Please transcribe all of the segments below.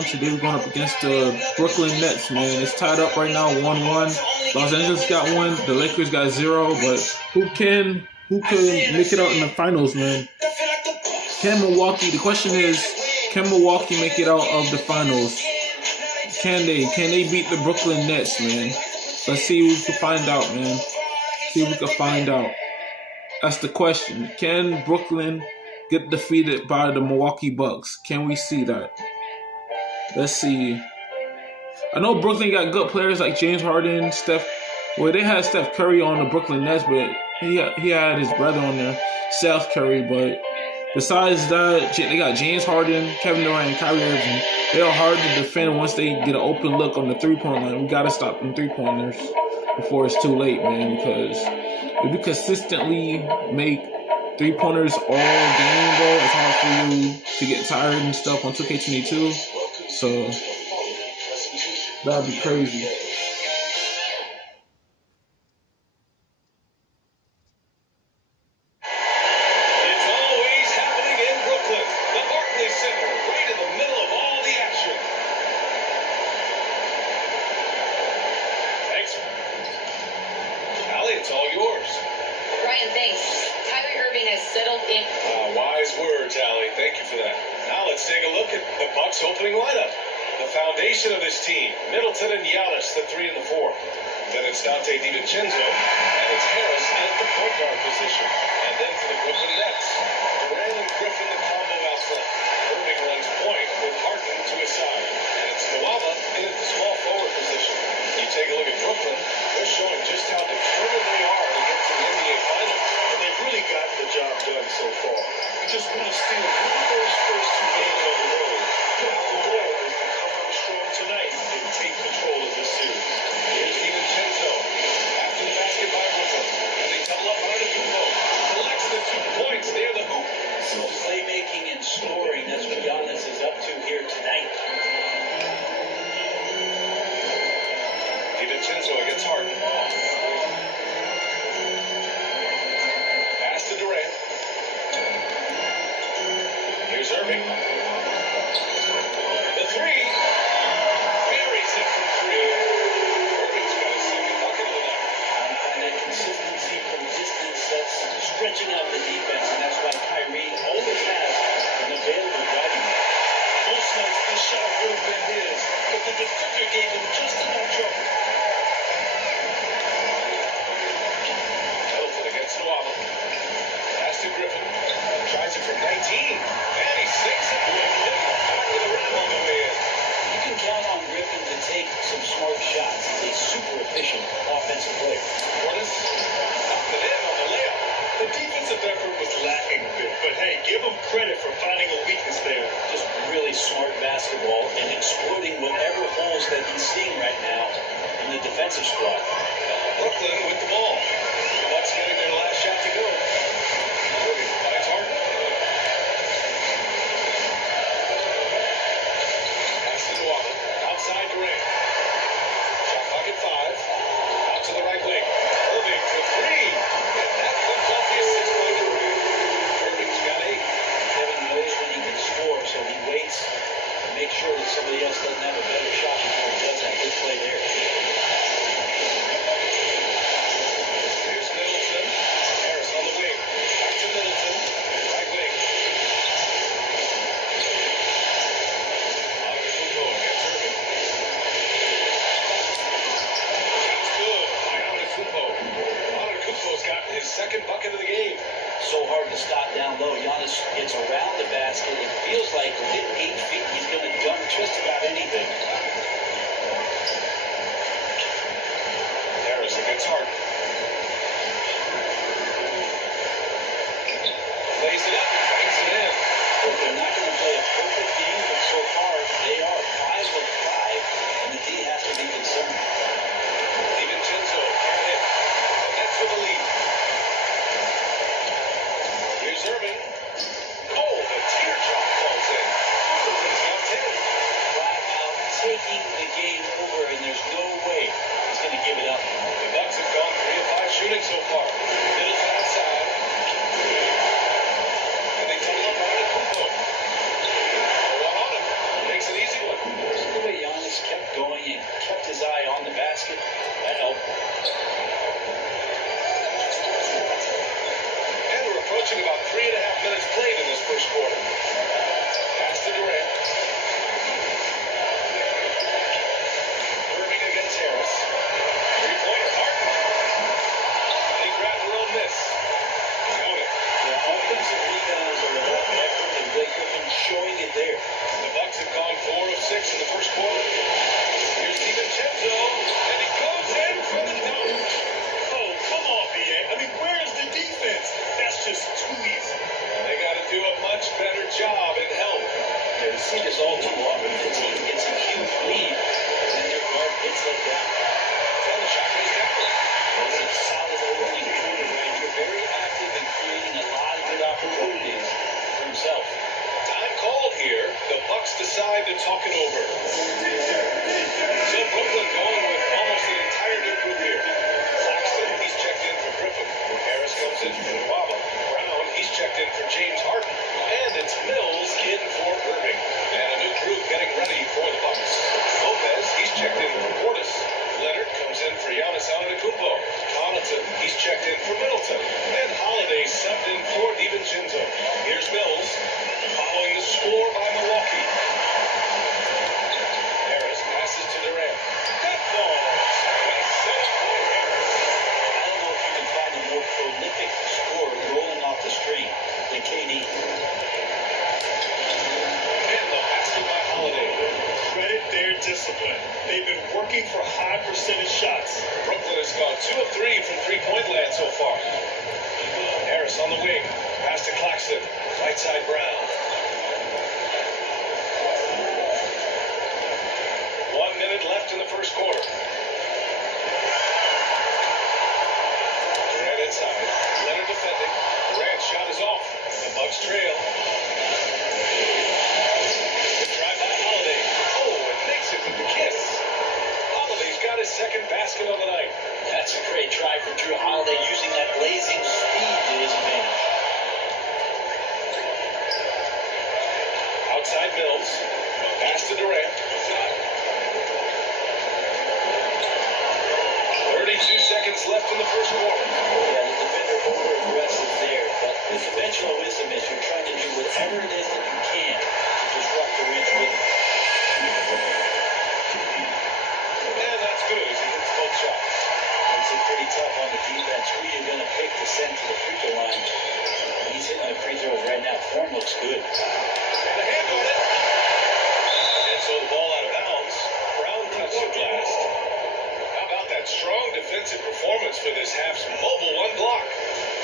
round. Today we're going up against the Brooklyn Nets, man. It's tied up right now, 1-1. Los Angeles got 1, the Lakers got 0, but who could make it out in the finals, man? The question is, can Milwaukee make it out of the finals? Can they beat the Brooklyn Nets, man? Let's see if we can find out, man. See if we can find out. That's the question. Can Brooklyn get defeated by the Milwaukee Bucks? Can we see that? Let's see. I know Brooklyn got good players like James Harden, Steph. Well, they had Steph Curry on the Brooklyn Nets, but he had his brother on there, Seth Curry. But besides that, they got James Harden, Kevin Durant, and Kyrie Irving. They are hard to defend once they get an open look on the three-point line. We got to stop them three-pointers before it's too late, man, because if you consistently make three-pointers all game, bro, it's hard for you to get tired and stuff on 2K22. So, that'd be crazy. It's always happening in Brooklyn. The Barclays Center, right in the middle of all the action. Thanks. Allie, it's all yours. Ryan, thanks. Kyrie Irving has settled in. Wise words, Allie. Thank you for that. Now let's take a look at the Bucks' opening lineup. The foundation of this team, Middleton and Giannis, the 3 and the 4. Then it's Dante DiVincenzo, and it's Harris at the point guard position. And then for the Brooklyn Nets, Durant and Griffin, the combo out front. Irving runs point with Harden to his side. And it's Nwaba in at the small forward position. You take a look at Brooklyn, they're showing just how determined they are to get to the NBA Finals. And they've really gotten the job done so far. You just want to steal one of those first 2 games on the road. But the goal is to come out strong tonight and take control of this series. Here's DiVincenzo. After the basket by Brooklyn. And they double up on Antetokounmpo. Collects the 2 points near the hoop. So playmaking and scoring, that's what Giannis is up to here tonight. DiVincenzo against Harden. Pass to Durant. Here's Irving. The 3. Buries it from 3. Irving's got his second bucket of the night. And that consistency from distance, that's stretching out the defense, and that's why Kyrie always has an available driving lane. Most nights this shot would have been his, but the defender gave him just enough trouble. Middleton against Nwaba. Pass to Griffin. Tries it from 19. And he sinks it. Hit the back of the rim on the way in. You can count on Griffin to take some smart shots. He's a super efficient offensive player. Portis knocked it in on the layup. The defensive effort was lacking a bit, but hey, give him credit for finding a weakness there. Just really smart basketball and exploiting whatever holes that he's seeing right now in the defensive squad. Brooklyn with the ball. The Bucks getting their last shot to go. Irving finds Harden. Pass to Nwaba. Outside Durant. Shot clock at 5. Out to the right wing. Irving for 3. And that comes off the assist by Durant. Irving's got 8. Kevin knows when he can score, so he waits to make sure that somebody else doesn't have a better shot before he does that. Good play there. Here's Middleton. Harris on the wing. Back to Middleton. Right wing. Antetokounmpo against Irving. Shot's good by Antetokounmpo. Antetokounmpo's gotten his second bucket of the game. So hard to stop down low. Giannis gets around the basket. It feels like within 8 feet he's going to dunk just about anything. Harris against Harden. Lays it up and banks it in. But they're not going to play a perfect game, but so far they are 5 of 5, and the D has to be concerned. DiVincenzo can't hit. And that's for the lead. Here's Irving. Oh, the teardrop falls in. Irving's got 10. Flat out taking the game over, and there's no way he's going to give it up. The Bucks have gone 3 of 5 shooting so far. Middleton outside. And they double up on Antetokounmpo. For one on him. Makes an easy one. discipline. They've been working for high percentage shots. Brooklyn has gone 2 of 3 from three-point land so far. Harris on the wing. Pass to Claxton. Right side Brown. 1 minute left in the first quarter. Durant inside. Leonard defending. Durant's shot is off. The Bucks trail. Good drive by Holiday. Oh, and makes it with the kiss. Holiday's got his second basket on the night. That's a great try for Drew Holiday, using that blazing speed to his advantage. Outside Mills. Pass to Durant. 32 seconds left in the first quarter. Yeah, the defender over-aggressive there, but the conventional wisdom is you're trying to do whatever it is that you can to disrupt the Wind's rhythm. And that's good as he hits both shots. Makes it pretty tough on the defense. Who you're going to pick to send to the free throw line? He's hitting the free throws right now. Form looks good. And a hand on it. And so the ball out of bounds. Brown cuts it last. How about that strong defensive performance for this half's mobile one block?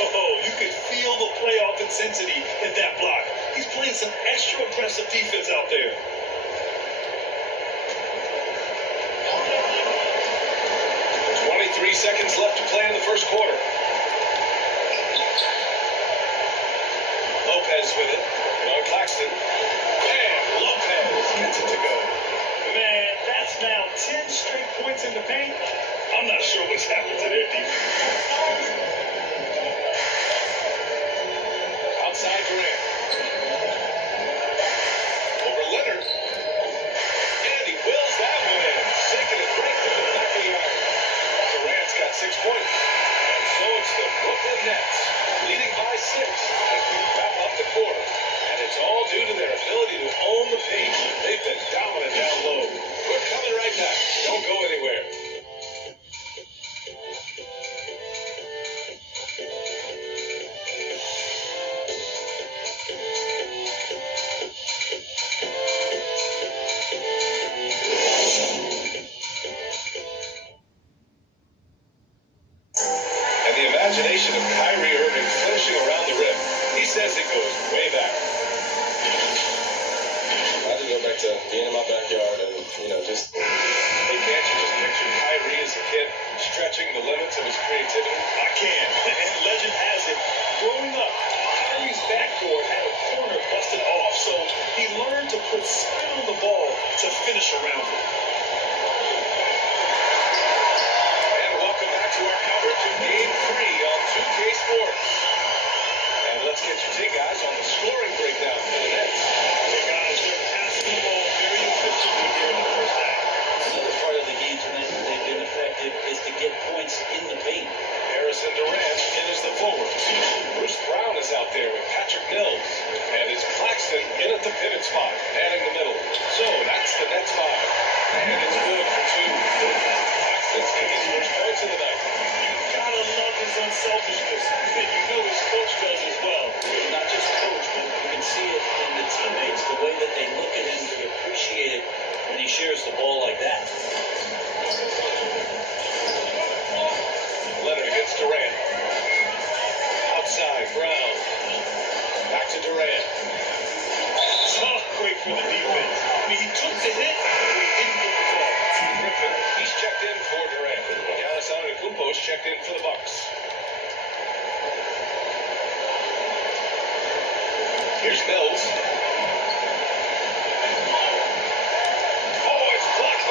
Oh, you could feel the playoff intensity in that block. He's playing some extra aggressive defense out there. 23 seconds left to play in the first quarter. Lopez with it. On Claxton. And Lopez gets it to go. Man, that's now 10 straight points in the paint. I'm not sure what's happened to their defense. Outside Durant. Over Leonard. And he wills that one in. Sinking it right to the back of the iron. Durant's got 6 points. And so it's the Brooklyn Nets leading by 6 as we wrap up the quarter. And it's all due to their ability to own the paint. They've been dominant down low. We're coming right back. Don't go anywhere. And the imagination of Kyrie Irving finishing around the rim. He says it goes way back. I had to go back to being in my backyard and, just... Hey, can't you just picture Kyrie as a kid stretching the limits of his creativity? I can. And legend has it, growing up, Kyrie's backboard had a corner busted off, so he learned to put spin on the ball to finish around it. And welcome back to our coverage of Game 3 on 2K Sports. And let's get your take, guys, on the scoring breakdown for the Nets. Hey guys, they're passing the ball very efficiently here in the first half. Another part of the game tonight that they've been effective is to get points in the paint. Harris and Durant in as the forwards. Bruce Brown is out there with Patrick Mills. And it's Claxton in at the pivot spot, manning the middle. So that's the Nets 5. And it's good for 2. Claxton's getting his first points of the night. You gotta love his unselfishness, and you know his coach does as well. Not just coach, but you can see it in the teammates, the way that they look at him, they appreciate it when he shares the ball like that. Leonard against Durant. Outside, Brown. Back to Durant. Tough break for the defense. I mean, he took the hit, but he didn't get the call. Griffin, he's checked in for Durant. Giannis Antetokounmpo's checked in for the Bucks. Here's Mills. Oh, it's blocked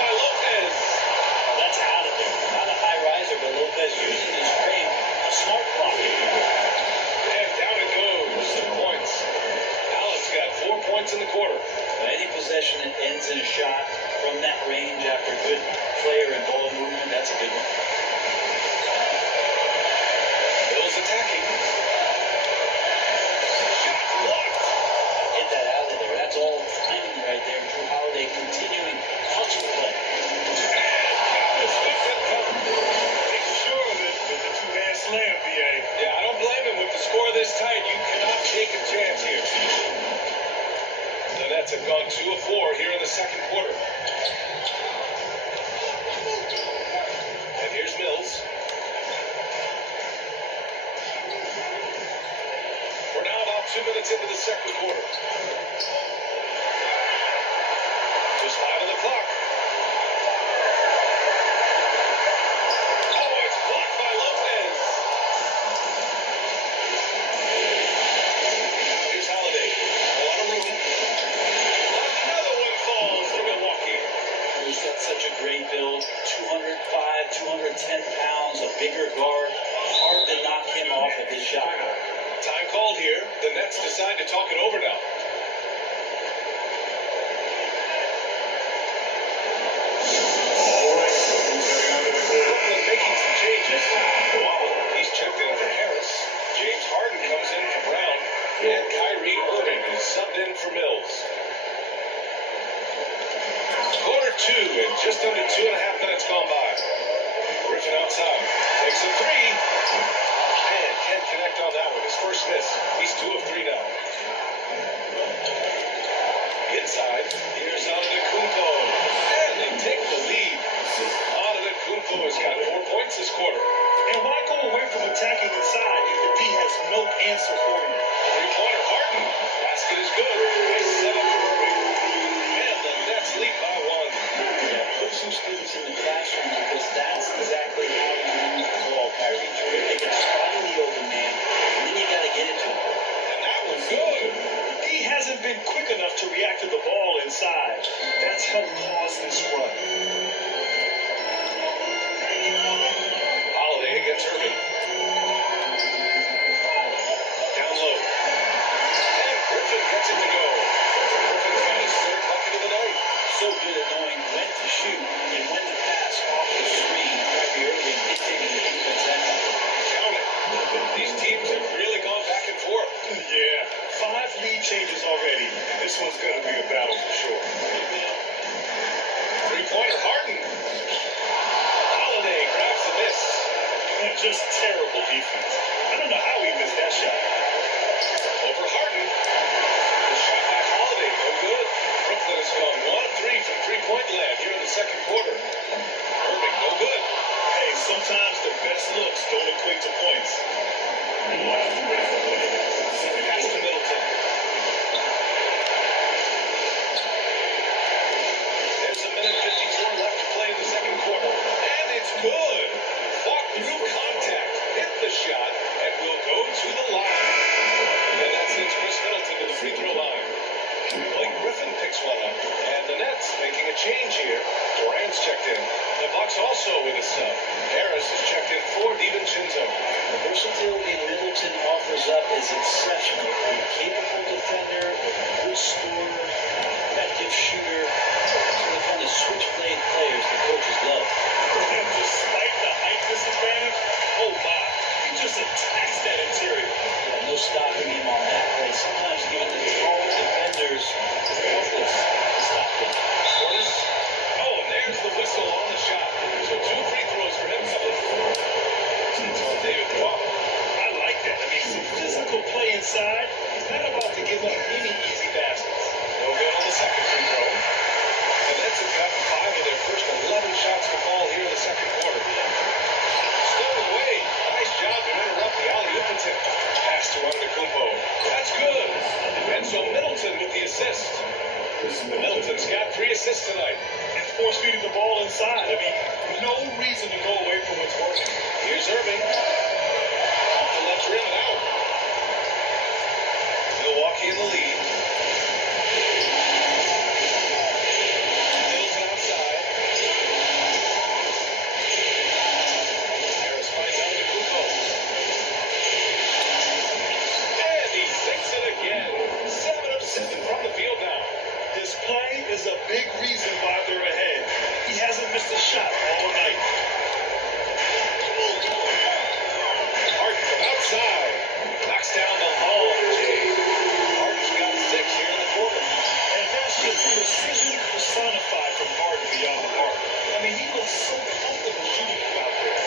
who's got such a great build, 205, 210 pounds, a bigger guard. Hard to knock him off of his shot. Time called here. The Nets decide to talk it over now. Brooklyn making some changes. Wow, he's checked in for Harris. James Harden comes in for Brown. And Kyrie Irving is subbed in for Mills. Quarter two, and just under 2.5 minutes gone by. Griffin outside. Takes a three. And can't connect on that one. His first miss. He's 2 of 3 now. Inside. Here's Antetokounmpo. And they take the lead. Antetokounmpo has got 4 points this quarter. And why go away from attacking inside if the D has no answer for you? Three-pointer Harden. Basket is good. Nice setup for Irving. And the Nets lead by 1. Yeah, put some students in the classroom because that's exactly how you move the ball. Kyrie terrific at spotting the open man, and then you got to get it to him. And that was good. D hasn't been quick enough to react to the ball inside. That's helped cause this run. Holiday against Irving. Down low. And Griffin gets it to go. Griffin's got his 3rd bucket of the night. So good at knowing when to shoot and when to pass off the screen. Kyrie Irving dictating the defense that time. Count it. These teams have really gone back and forth. Yeah, 5 lead changes already. This one's going to be a battle for sure. Three-pointer Harden. Holiday grabs the miss. Just terrible defense. I don't know how he missed that shot. Over Harden. The shot by Holiday, no good. Brooklyn has gone 1 of 3 from three-point land here in the second quarter. Irving, no good. Hey, sometimes the best looks don't equate to points. Pass to Middleton. There's a minute 54 left to play in the second quarter. And it's good. Fought through contact, hit the shot, and will go to the line. And that sends Chris Middleton to the free throw line. Blake Griffin picks one up. And the Nets making a change here. Durant's checked in. The Bucks also with a sub. Harris is checked in for DiVincenzo. The versatility Middleton offers up is exceptional. A capable defender, a good scorer, effective shooter. So the kind of switchblade players the coaches love. And despite the height disadvantage, oh my, he just attacks that interior. Yeah, no stopping him on that play. Sometimes even the tall defenders is helpless to stop him. Portis. Oh, and there's the whistle on the shot. So 2 free throws for him. It's on David Watt. I like that. I mean, some physical play inside. He's not about to give up any easy baskets. No good on the second free throw. The Nets have gotten 5 of their first 11 shots to fall here in the second quarter. Stolen away. Nice job to interrupt the alley-oop attempt. Pass to Antetokounmpo. That's good. And so Middleton with the assist. Middleton's got 3 assists tonight. And force-feeding the ball inside. I mean, no reason to go away from what's working. Here's Irving. Off the left rim and out. Milwaukee in the lead. Middleton outside. Harris finds Antetokounmpo. And he sinks it again. 7 of 7 from the field now. This play is a big reason why they're ahead. He hasn't missed a shot all night. Harden from outside. Knocks down the long J. Harden's got 6 here in the quarter. And that's just precision personified from Harden beyond the arc. I mean, he looks so comfortable shooting from out there.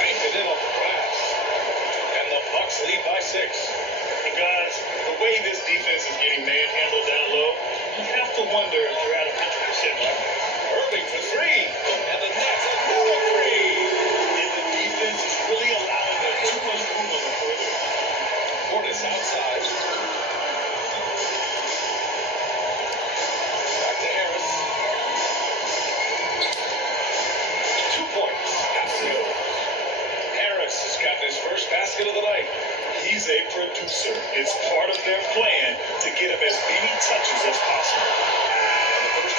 Banked it in off the glass. And the Bucks lead by 6. And guys, the way this defense is getting manhandled down low, you have to wonder if they're at 100% level. Irving for 3. And the Nets another 3. And the defense is really allowing them too much room on the perimeter. Portis outside. Back to Harris. 2 points. Has to go. Harris has gotten his first basket of the night. He's a producer. It's part of their plan to get him as many touches as possible. And the first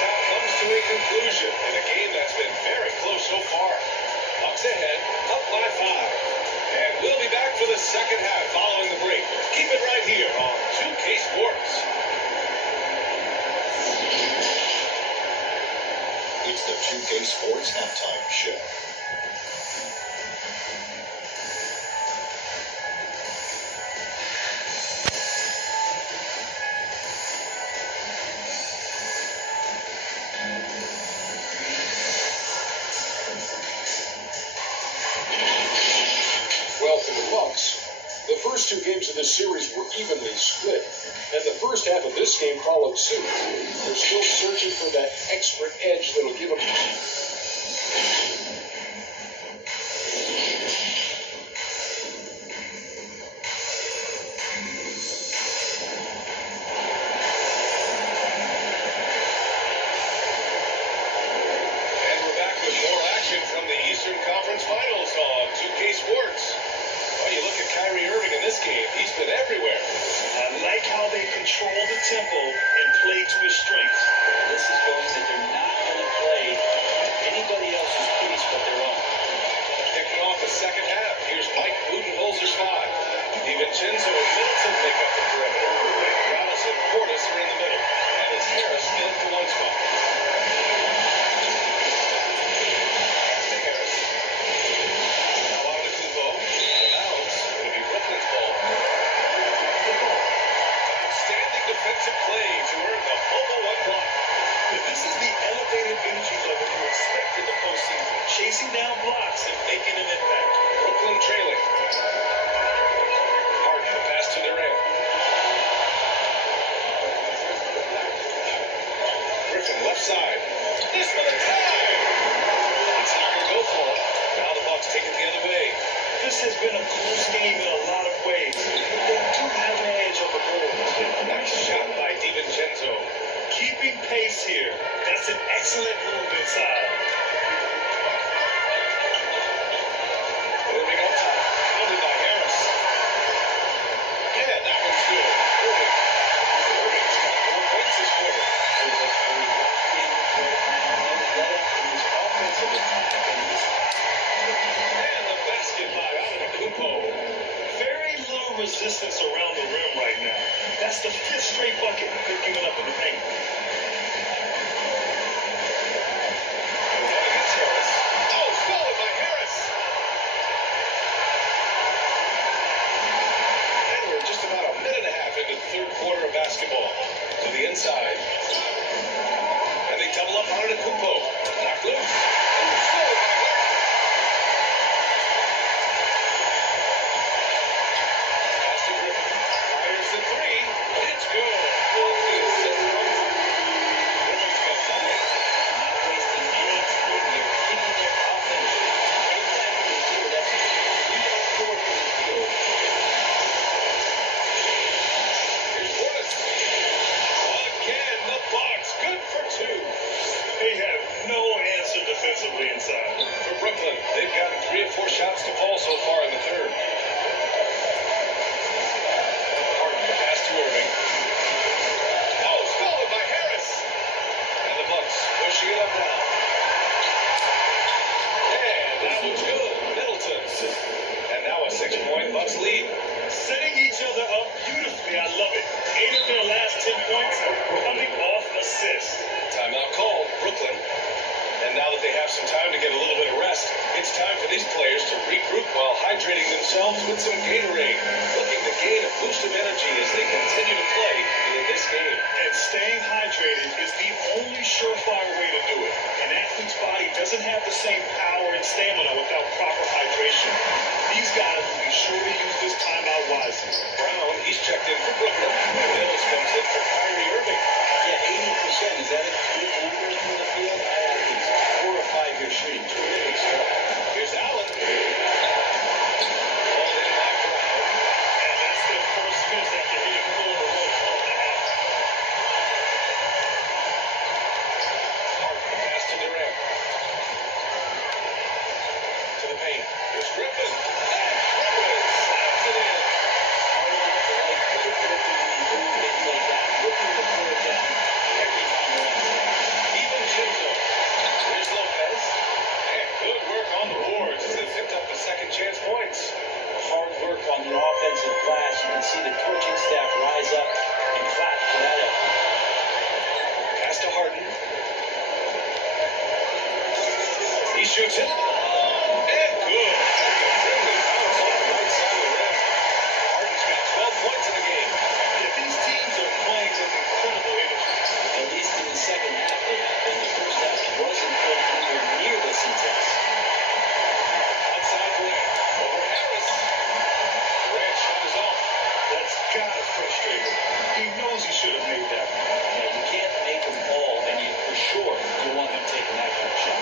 It's the 2K Sports Halftime Show. Well, for the Bucks, the first two games of this series were evenly split, and the first half of this game followed suit. They're still searching for that extra edge that'll give them. And we're back with more action from the Eastern Conference Finals on 2K Sports. Well, you look at Kyrie Irving in this game, he's been everywhere. I like how they control the tempo and play to his strengths. This is going that they're not going to play anybody else's piece but their own. Kicking off the second half, here's Mike Budenholzer's 5. DiVincenzo and Middleton make up the perimeter. Giannis and Portis are in the middle. And it's Harris in the one spot. To Harris. Now on to Kubo. Now it's going to be Brooklyn's ball. Outstanding defensive play to earn the mobile one block. But this is the elevated energy level you expect in the postseason. Chasing down blocks and making an impact. Brooklyn trailing. Harden, the pass to Durant. Griffin, left side. This one a time. It's not going to go for him. Now the Bucks take it the other way. This has been a close game in a lot of ways. But they do have an edge on the board. Nice shot by DiVincenzo. Keeping pace here. That's an excellent move inside. Moving up top. Counted by Harris. Yeah, that one's good. Irving. Irving's got 4 points this quarter. And the basket by Antetokounmpo. Very low resistance around the rim right now. That's the 5th straight bucket they've given up in the paint. One against Harris. Oh, stolen by Harris. And we're just about a minute and a half into the third quarter of basketball. To the inside. And they double up on Antetokounmpo. Knocked loose. And stolen by Harris. Pass to Griffin. Fires the 3. It's good. Off the assist from Griffin's got 9. Not wasting any time here. Keeping their offense right back to the field. That's 3-4 from the field. Here's Portis. Again, the Bucks. Good for 2. They have no answer defensively inside. For Brooklyn, they've gotten 3 or 4 shots to fall so far in the third. Harden, the pass to Irving. Oh, stolen by Harris. And the Bucks pushing it up now. And that one's good. Middleton. And now a 6-point Bucks lead. Setting each other up beautifully. I love it. 8 of their last 10 points coming off assists. Timeout called, Brooklyn. And now that they have some time to get a little bit of rest, it's time for these players to regroup while hydrating themselves with some Gatorade, looking to gain a boost of energy as they continue to play in this game. And staying hydrated is the only surefire way to do it. An athlete's body doesn't have the same power and stamina without proper hydration. These guys will be sure to use this timeout wisely. Brown, he's checked in for Brooklyn. Mills comes in for Kyrie Irving. Yeah, 80%. Is that a good number from the field? I think it's 4 or 5 year shooting. Terrific stuff. Here's Allen. Ball in by Brown. And that's their first miss after hitting 4 in a row off the half. Harden, the pass to Durant. shoots it. And good. A friendly bounce off the right side of the rim. Harden's got 12 points in the game. Yeah, these teams are playing with incredible energy. At least in the second half, they have been. The first half wasn't played anywhere near this intense. Outside Durant. Over Harris. Durant shot is off. That's gotta frustrate him. He knows he should have made that. Yeah, you can't make them all, and you for sure you want him taking that kind of shot.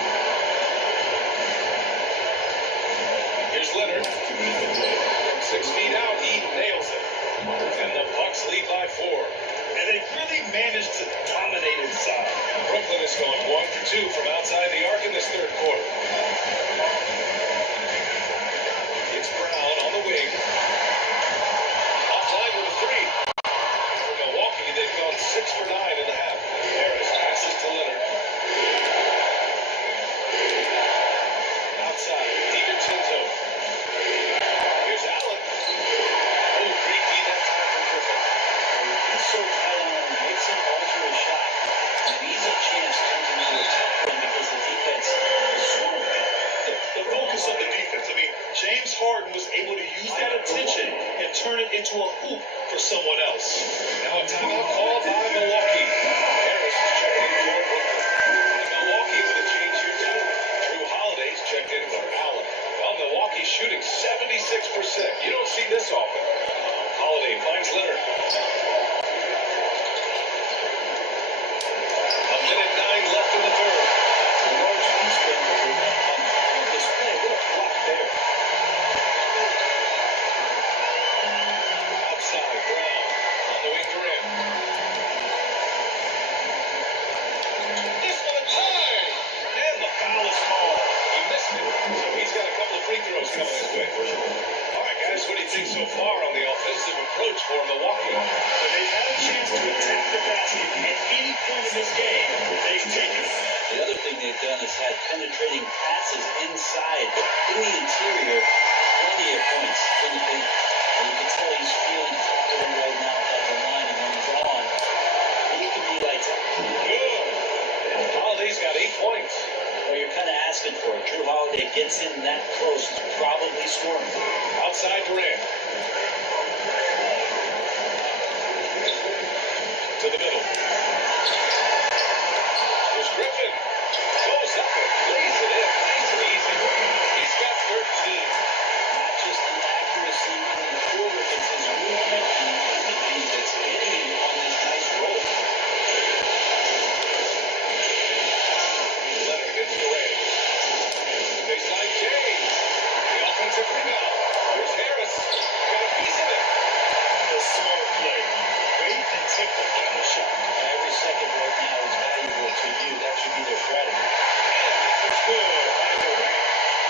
Here's Leonard. From 6 feet out, he nails it. And the Bucks lead by 4. And they've really managed to dominate inside. Brooklyn is going 1 for 2 from outside the arc in this third quarter. It's Brown on the wing. Offline with a 3. For Milwaukee, they've gone 6 for 9 in the half. Harris passes to Leonard. Outside, DiVincenzo. Here's Allen. Oh, great D that time from Griffin. He's so tight on him, makes him alter his shot. And an easy chance turns into a tough one because the defense is swarming. The focus of the defense. I mean, James Harden was able to use that attention and turn it into a hoop for someone else. Now a timeout called by Milwaukee. Harris is checked in for Brooklyn. And Milwaukee with a change here too. Drew Holiday's checked in for Allen. Well, Milwaukee shooting 76%. You don't see this often. Holiday finds Leonard. A minute 9 left in the third. The large wingspan on display. What a block there. Outside, Brown. On the wing, Durant. This one a tie! And the foul is called. He missed it. So he's got a couple of free throws coming his way. All right, guys, what do you think so far on the offensive approach for Milwaukee? When they've had a chance to attack the basket at any point in this game, they've taken it. The other thing they've done is had penetrating passes inside, but in the interior, plenty of points in the paint. And you can tell he's feeling confident right now at the line, and when he's on, he can be lights out. Good. And Holiday's got 8 points. Well, you're kind of asking for it. Drew Holiday gets in that close, he's probably scoring. Outside Durant. To the middle. There's Griffin. Goes up and lays it in. Nice and easy. He's got 13. Not just the accuracy in the quarter, it's his movement and the energy that's getting him on this nice roll. Leonard gets Durant. Baseline James. The offensive rebound. Here's Harris. Got a piece of it. A smart play. Wait and take the final shot. Every second right now is valuable to you. That should be their strategy. And that was good by Durant.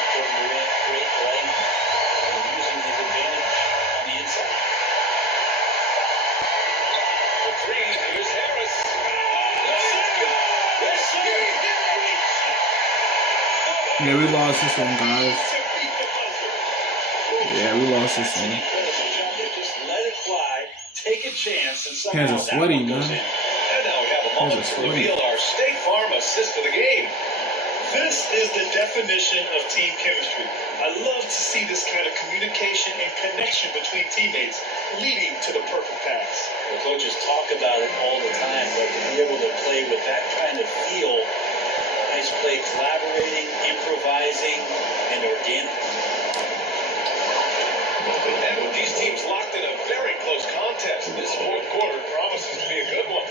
For Durant, great length, and using his advantage on the inside. For 3, here's Harris. Let's go. Let's go. Yeah, we lost this one, guys. To beat the buzzer. Yeah, we lost this one. Incredible job there. Just let it fly, take a chance, and somehow Hands are that sweaty, one goes man. in. And now we have a moment to reveal our State Farm assist of the game. This is the definition of team chemistry. I love to see this kind of communication and connection between teammates leading to the perfect pass. The coaches talk about it all the time, but to be able to play with that kind of feel, nice play, collaborating, improvising, and organic. And with these teams locked in a very close contest, this fourth quarter promises to be a good one.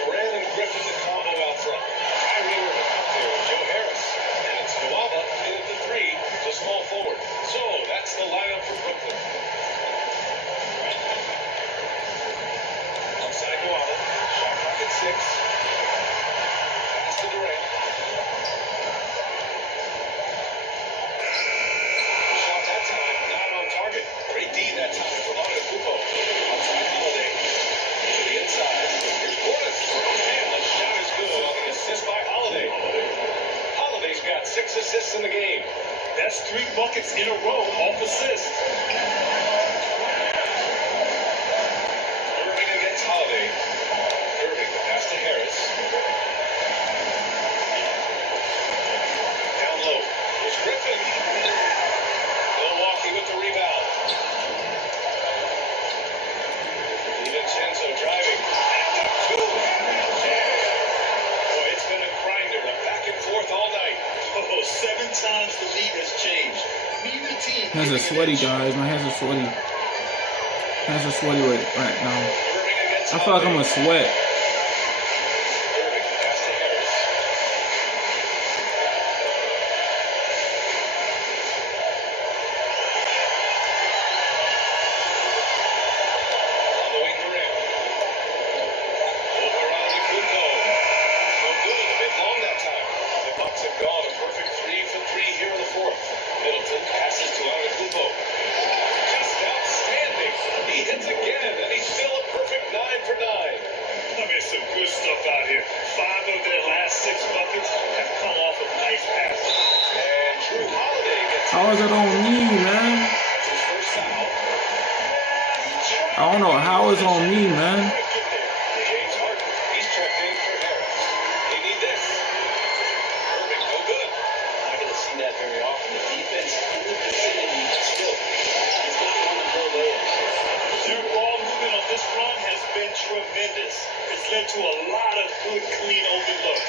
Durant and Griffin the combo out front. Kyrie Irving out there with Joe Harris. And it's Nwaba in at the 3, the small forward. So that's the lineup for Brooklyn. Outside Nwaba. Shot clock at 6. Pass to Durant. Shot that time, not on target. Great D that time for Antetokounmpo. Outside Holiday. To the inside. Here's Portis. And the shot is good on the assist by Holiday. Holiday's got 6 assists in the game. That's 3 buckets in a row off assist. Irving against Holiday. Irving, the pass to Harris. Down low. team. Hands are sweaty, guys. My hands are sweaty. Hands are sweaty right now. Irving against I feel like I'm Holiday. gonna sweat. Irving pass to Harris. On the wing to Rim. Over around the Kumpo. No good. A bit long that time. The Bucks have gone a perfect 3 for 3 here in the fourth. Middleton passes to Antetokounmpo. Just outstanding. He hits again, and he's still a perfect 9 for 9. I mean, some good stuff out here. 5 of their last 6 buckets have come off of nice passes. And Drew Holiday gets How is it on me, man? That's his first foul. I don't know how it's on me, man. James Harden, he's checked in for Harris. They need this. Irving, no good. Not going to see that very often. The defense in the vicinity still. He's not one of their layups. Their ball movement on this run has been tremendous. It's led to a lot of good, clean, open looks.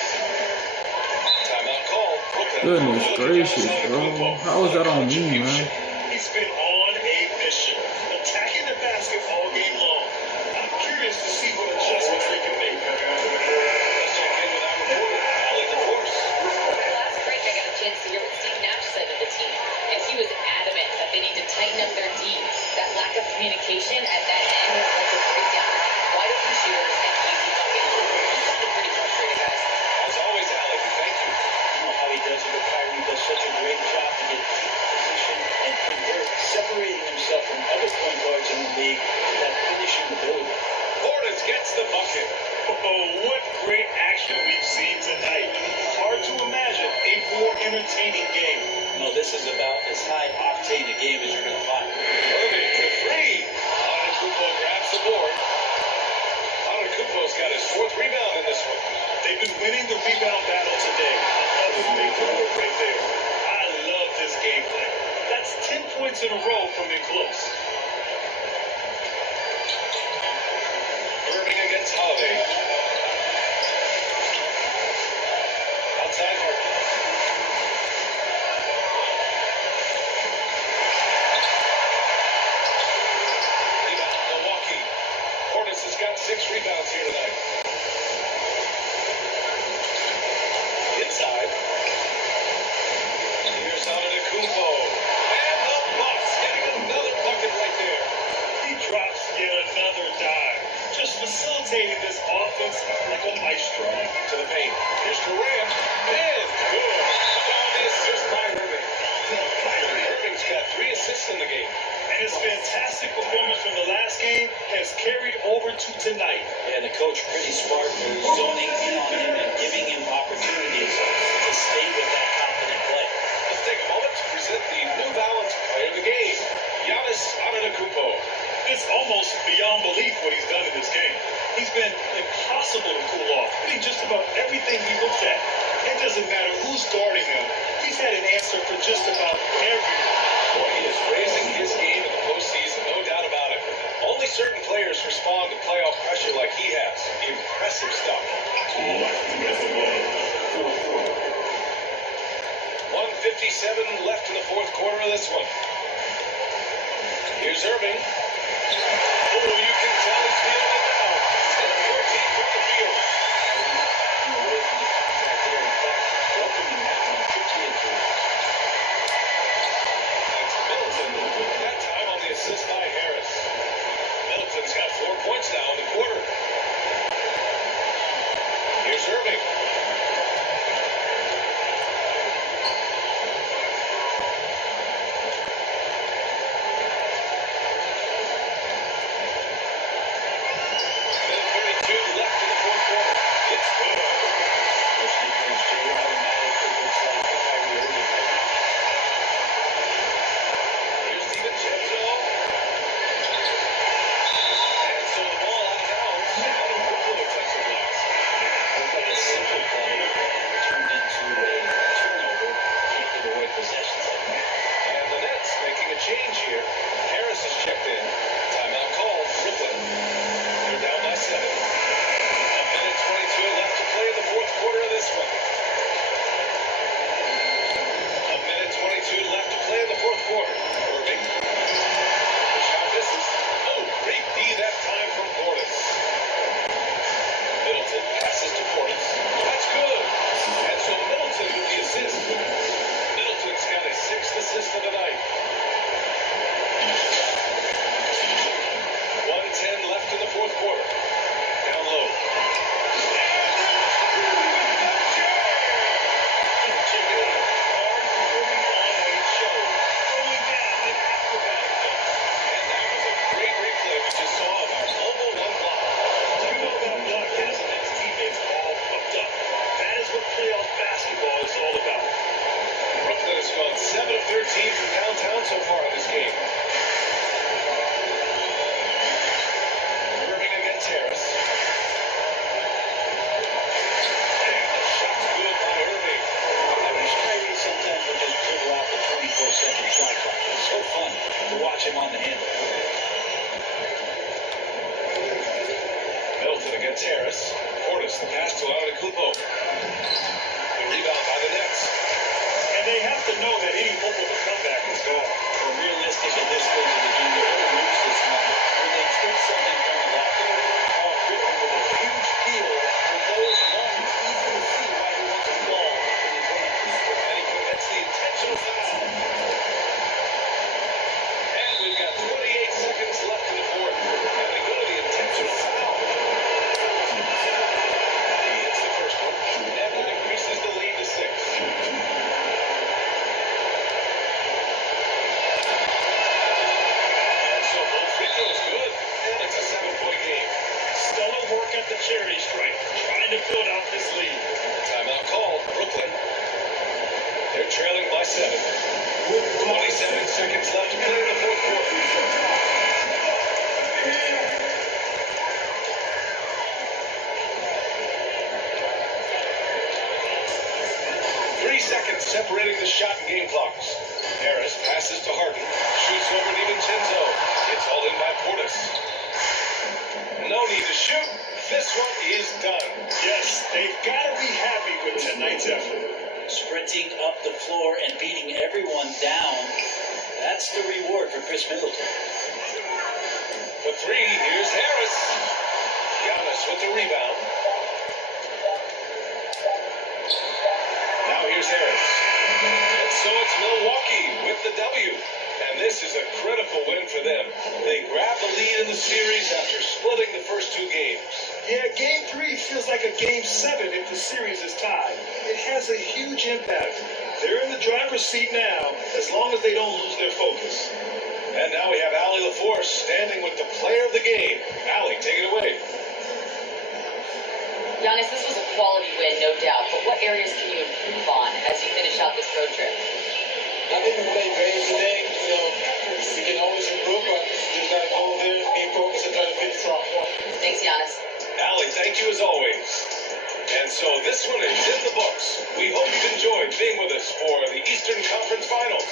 Timeout call. Brooklyn. Goodness Look at gracious, Antetokounmpo. bro. How is that on me, man? He's been on a mission, attacking the basket all game long. I'm curious to see what adjustments they can make. Let's check in with our reporter, Allie LaForce. Last break, I got a chance to hear what Steve Nash said to the team, and he was adamant that they need to tighten up their D. That lack of communication at that end has led to breakdowns, wide open shooters, and easy buckets. He sounded pretty frustrated, guys. As always, Allie, we thank you. You know how he does it, but Kyrie does such a great job to get deep position and convert, separating himself from other point guards in the league with that finishing ability. Portis gets the bucket. Oh, what great action we've seen tonight. Hard to imagine a more entertaining game. No, this is about as high octane a game as you're going to find. Irving for 3. Antetokounmpo grabs the board. Antetokounmpo's got his 4th rebound in this one. They've been winning the rebound battle today. Another big board right there. I love this game plan. That's 10 points in a row from in close. Irving against Holiday. Outside Harden. Rebound, Milwaukee. Portis has got 6 rebounds here tonight. Inside. Here's Antetokounmpo. And the Bucks getting another bucket right there. He drops yet another dime. Just facilitating this offense like a maestro. To the paint. Here's Durant. And good. On the assist by Irving. Irving's got 3 assists in the game. And his fantastic performance from the last game has carried over to tonight. And the coach pretty smart for zoning in on him and giving him opportunities to stay with that confident play. Let's take a moment to present the New Balance Player of the Game, Giannis Antetokounmpo. It's almost beyond belief what he's done in this game. He's been impossible to cool off. Hitting just about everything he looks at. It doesn't matter who's guarding him. He's had an answer for just about everyone. Boy, he is raising his game in the postseason, no doubt about it. Only certain players respond to playoff pressure like he has. Impressive stuff. 1:57 left in the fourth quarter of this one. Here's Irving. Oh, you can tell he's feeling it now. 10-14 from the field. Away from the contact there. In fact, welcoming that one 50-3. That's Middleton. That time on the assist by Harris. Middleton's got 4 points now in the quarter. Here's Irving. 7. 27 seconds left to play in the fourth quarter. 3 seconds separating the shot and game clocks. Harris passes to Harden. Shoots over DiVincenzo. It's hauled in by Portis. No need to shoot. This one is done. Yes, they've got to be happy with tonight's effort. Sprinting up the floor and beating everyone down. That's the reward for Chris Middleton. For three, here's Harris. Giannis with the rebound. Now here's Harris. And so it's Milwaukee with the W. And this is a critical win for them. They grabbed the lead in the series after splitting the first two games. Yeah, Game 3 feels like a Game 7 if the series is tied. It has a huge impact. They're in the driver's seat now, as long as they don't lose their focus. And now we have Allie LaForce standing with the player of the game. Allie, take it away. Giannis, this was a quality win, no doubt, but what areas can you improve on as you finish out this road trip? I think we played great today. We can always improve, but just got to go there, be focused, and try to finish strong. Thanks, Giannis. Allie, thank you as always. And so this one is in the books. We hope you've enjoyed being with us for the Eastern Conference Finals.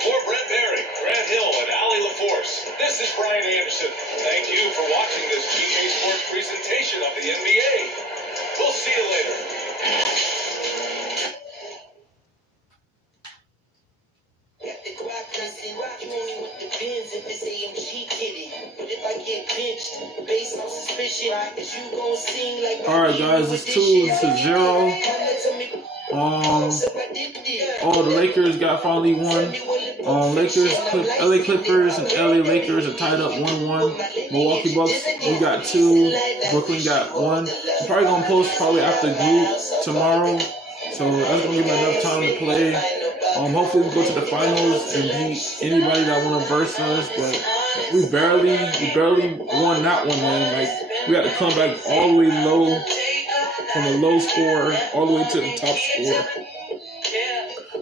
For Brent Barry, Grant Hill, and Allie LaForce, this is Brian Anderson. Thank you for watching this GK Sports presentation of the NBA. We'll see you later. You only with the pins if it's AMG kitty. But if I get pinched based on suspicion, is you gon' sing like Alright guys, it's 2-0. The Lakers got finally won. LA Clippers and LA Lakers are tied up 1-1. Milwaukee Bucks, we got 2. Brooklyn got 1. I'm probably gonna post after group tomorrow. So that's gonna give me enough time to play. Hopefully we go to the finals and beat anybody that wanna verse us, but we barely won that one, man. Like, we had to come back all the way low, from a low score all the way to the top score.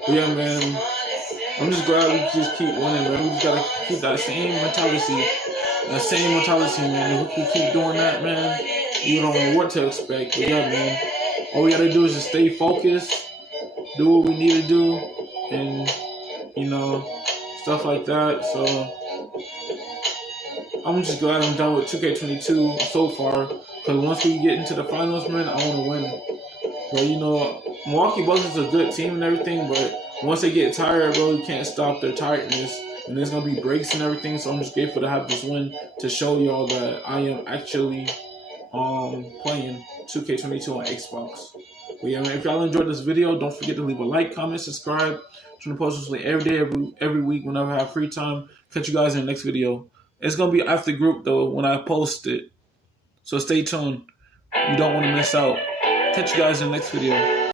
But yeah, man, I'm just glad we just keep winning, man. We just gotta keep that same mentality. Man. If we keep doing that, man, you don't know what to expect. But yeah, man, all we gotta do is just stay focused, do what we need to do, and, stuff like that. So I'm just glad I'm done with 2K22 so far, because once we get into the finals, man, I want to win. But Milwaukee Bucks is a good team and everything, but once they get tired, bro, you can't stop their tiredness, and there's gonna be breaks and everything. So I'm just grateful to have this win to show y'all that I am actually playing 2K22 on Xbox. But yeah, man, if y'all enjoyed this video, don't forget to leave a like, comment, subscribe. I'm trying to post this every day, every week, whenever I have free time. Catch you guys in the next video. It's gonna be after group though when I post it, so stay tuned. You don't want to miss out. Catch you guys in the next video.